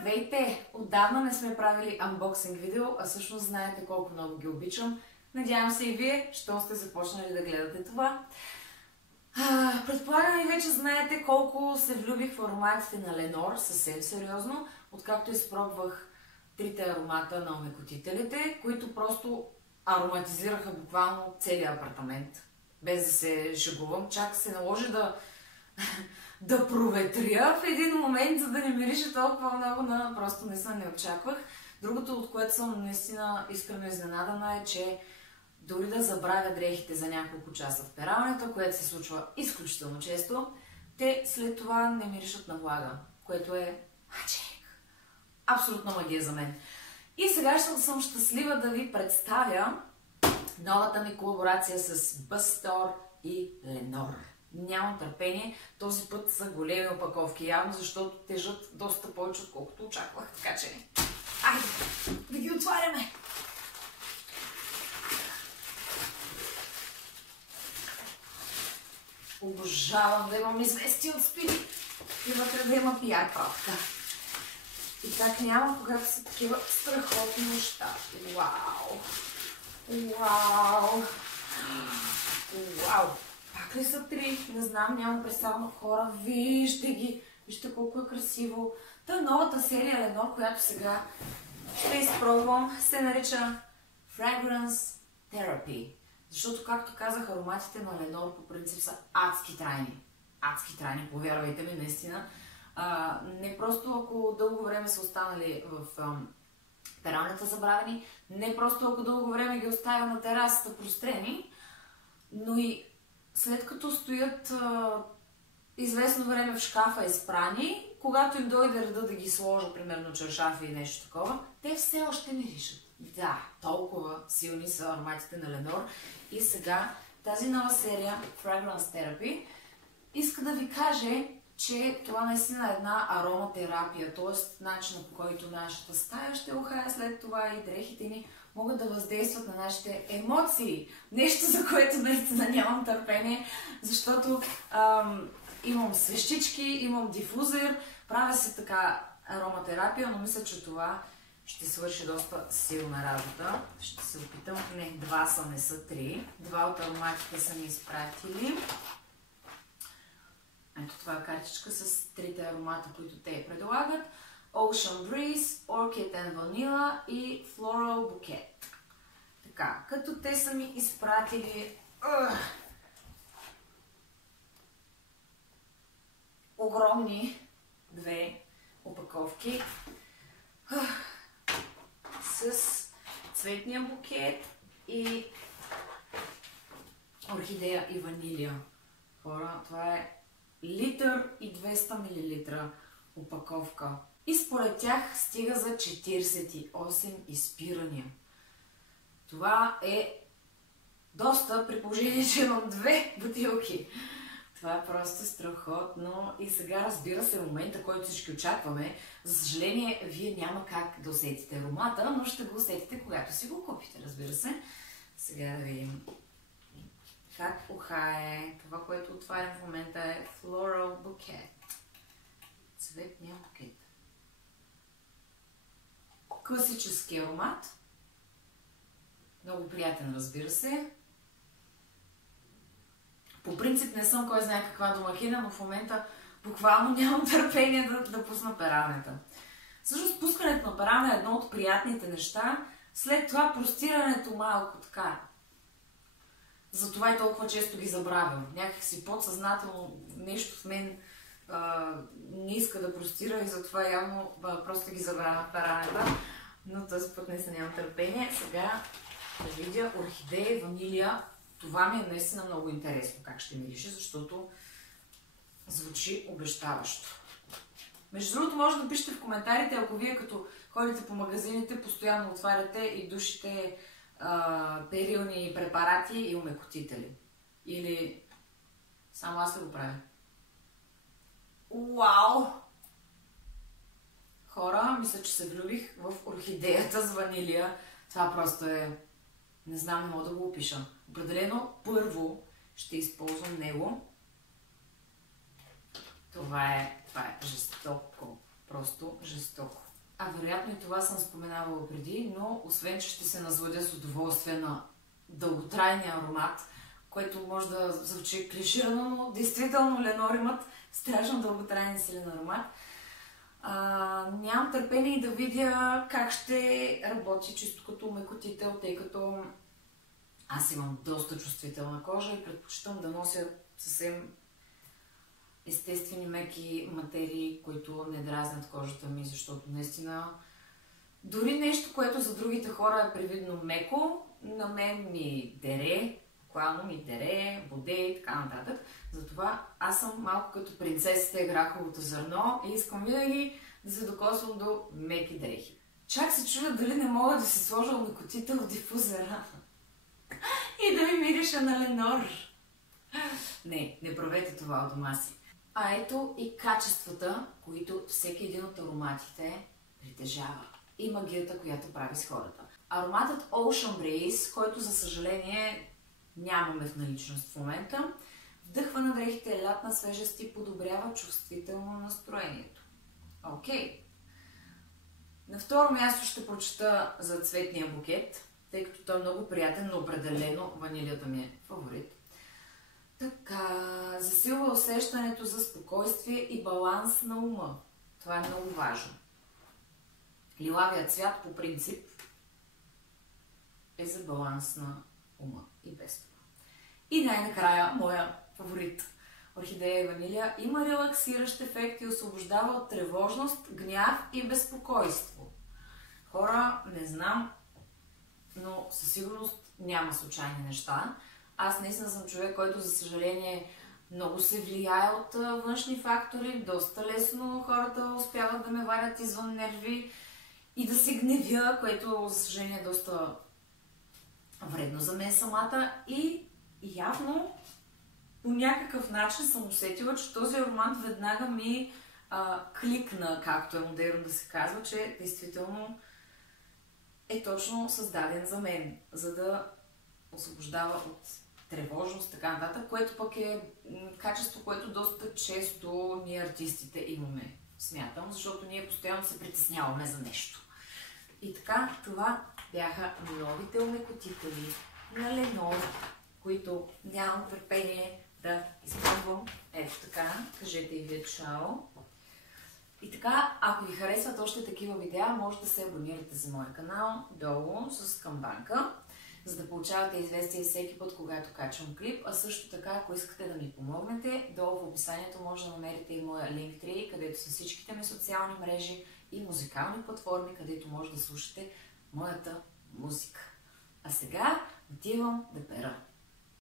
Здравейте! Отдавна не сме правили анбоксинг видео, а всъщност знаете колко много ги обичам. Надявам се и вие, що сте започнали да гледате това. Предполагам и вече знаете колко се влюбих в ароматите на Ленор, съвсем сериозно, откакто изпробвах трите аромата на омекотителите, които просто ароматизираха буквално целия апартамент. Без да се шегувам, чак се наложи да проветря в един момент, за да не мирише толкова много на... Просто наистина не очаквах. Другото, от което съм наистина искрено изненадана е, че дори да забравя дрехите за няколко часа в пералнята, което се случва изключително често, те след това не миришат на влага, което е маджик. Абсолютна магия за мен. И сега съм щастлива да ви представя новата ми колаборация с Бастор и Ленор. Нямам търпение. Този път са големи опаковки, явно, защото тежат доста повече, отколкото очаквах. Така че, айде да ги отваряме! Обожавам да имам известие от Спиди и вътре да има пиар пратка. И так няма, когато са такива страхотни неща. Вау! Вау! Вау! Пак ли са три? Не знам, нямам представа, хора. Вижте ги! Вижте колко е красиво. Та новата серия Ленор, която сега ще изпробвам, се нарича Fragrance Therapy. Защото, както казах, ароматите на Ленор по принцип са адски трайни. Адски трайни, повярвайте ми, наистина. Не просто ако дълго време са останали в пералнята забравени, не просто ако дълго време ги оставя на терасата прострени, но и след като стоят известно време в шкафа изпрани, когато им дойде реда да ги сложа, примерно чершафи и нещо такова, те все още миришат. Да, толкова силни са ароматите на Ленор. И сега тази нова серия Fragrance Therapy иска да ви каже, че това наистина е една ароматерапия, т.е. начинът, по който нашата стая ще ухая след това и дрехите ни могат да въздействат на нашите емоции. Нещо, за което наистина нямам търпение, защото имам свещички, имам дифузер, правя се така ароматерапия, но мисля, че това ще свърши доста силна работа. Ще се опитам. Не, два са, не са три. Два от ароматите са ми изпратили. Ето това е картичка с трите аромата, които те предлагат. Ocean Breeze, Orchid and Vanilla и Floral Bouquet. Така, като те са ми изпратили огромни две опаковки с цветния букет и орхидея и ванилия. Хора, това е литър и 200 мл опаковка. И според тях стига за 48 изпирания. Това е доста, при положение, че имам две бутилки. Това е просто страхотно. И сега, разбира се, момента, който всички очакваме. За съжаление, вие няма как да усетите аромата, но ще го усетите, когато си го купите, разбира се. Сега да видим как ухае. Това, което отварям в момента е Floral Bouquet. Цветния букет. Класически аромат. Много приятен, разбира се. По принцип не съм кой знае каква домакина, но в момента буквално нямам търпение да пусна пералнята. Всъщност пускането на пералня е едно от приятните неща. След това простирането малко така. Затова и толкова често ги забравям. Някакси подсъзнателно нещо в мен не иска да простира и затова явно просто ги забравям в пералнята. Но този път наистина нямам търпение. Сега да видя орхидея и ванилия. Това ми е наистина много интересно как ще мирише, защото звучи обещаващо. Между другото, може да пишете в коментарите, ако вие като ходите по магазините, постоянно отваряте и душите перилни препарати и омекотители. Или само аз ли го правя? Уау! Хора, мисля, че се влюбих в орхидеята с ванилия. Това просто е... Не знам, не мога да го опиша. Определено първо ще използвам него. Това е жестоко. Просто жестоко. вероятно и това съм споменавала преди, но освен, че ще се насладя с удоволствие на дълготрайния аромат, което може да звучи клиширано, но действително Ленор имат страшно дълготраен и силен аромат. Нямам търпение и да видя как ще работи чисто като омекотител, тъй като аз имам доста чувствителна кожа и предпочитам да нося съвсем естествени меки материи, които не дразнят кожата ми, защото наистина дори нещо, което за другите хора е привидно меко, на мен ми дере, буквално ми дере, боде и така нататък. Затова аз съм малко като принцесата и граховото зърно и искам винаги да се докосвам до меки дрехи. Чак се чудя дали не мога да си сложа омекотител в дифузера и да ми мириша на Ленор. Не правете това от дома си. А ето и качествата, които всеки един от ароматите притежава. И магията, която прави с хората. Ароматът Ocean Breeze, който за съжаление нямаме в наличност в момента, вдъхва на дрехите лятна свежест и подобрява чувствително настроението. Окей. На второ място ще прочета за цветния букет, тъй като той е много приятен, но определено ванилията ми е фаворит. Така, засилва усещането за спокойствие и баланс на ума. Това е много важно. Лилавият цвят по принцип е за баланс на ума и без това. И най-накрая, моя фаворит, орхидея и ванилия, има релаксиращ ефект и освобождава от тревожност, гняв и безпокойство. Хора, не знам, но със сигурност няма случайни неща. Аз наистина съм човек, който за съжаление много се влияе от външни фактори. Доста лесно хората успяват да ме варят извън нерви и да се гневя, което за съжаление е доста вредно за мен самата. И явно по някакъв начин съм усетила, че този аромат веднага ми кликна, както е модерно да се казва, че действително е точно създаден за мен, за да освобождава от тревожност, така нататък, което пък е качество, което доста често ние артистите имаме, смятам, защото ние постоянно се притесняваме за нещо. И така, това бяха новите омекотители на Ленор, които нямам търпение да изпробвам. Ето така, кажете и вие чао. И така, ако ви харесват още такива видеа, може да се абонирате за моя канал долу с камбанка, за да получавате известия всеки път, когато качвам клип. А също така, ако искате да ми помогнете, долу в описанието може да намерите и моя Linktree, където са всичките ми социални мрежи и музикални платформи, където може да слушате моята музика. А сега отивам да пера.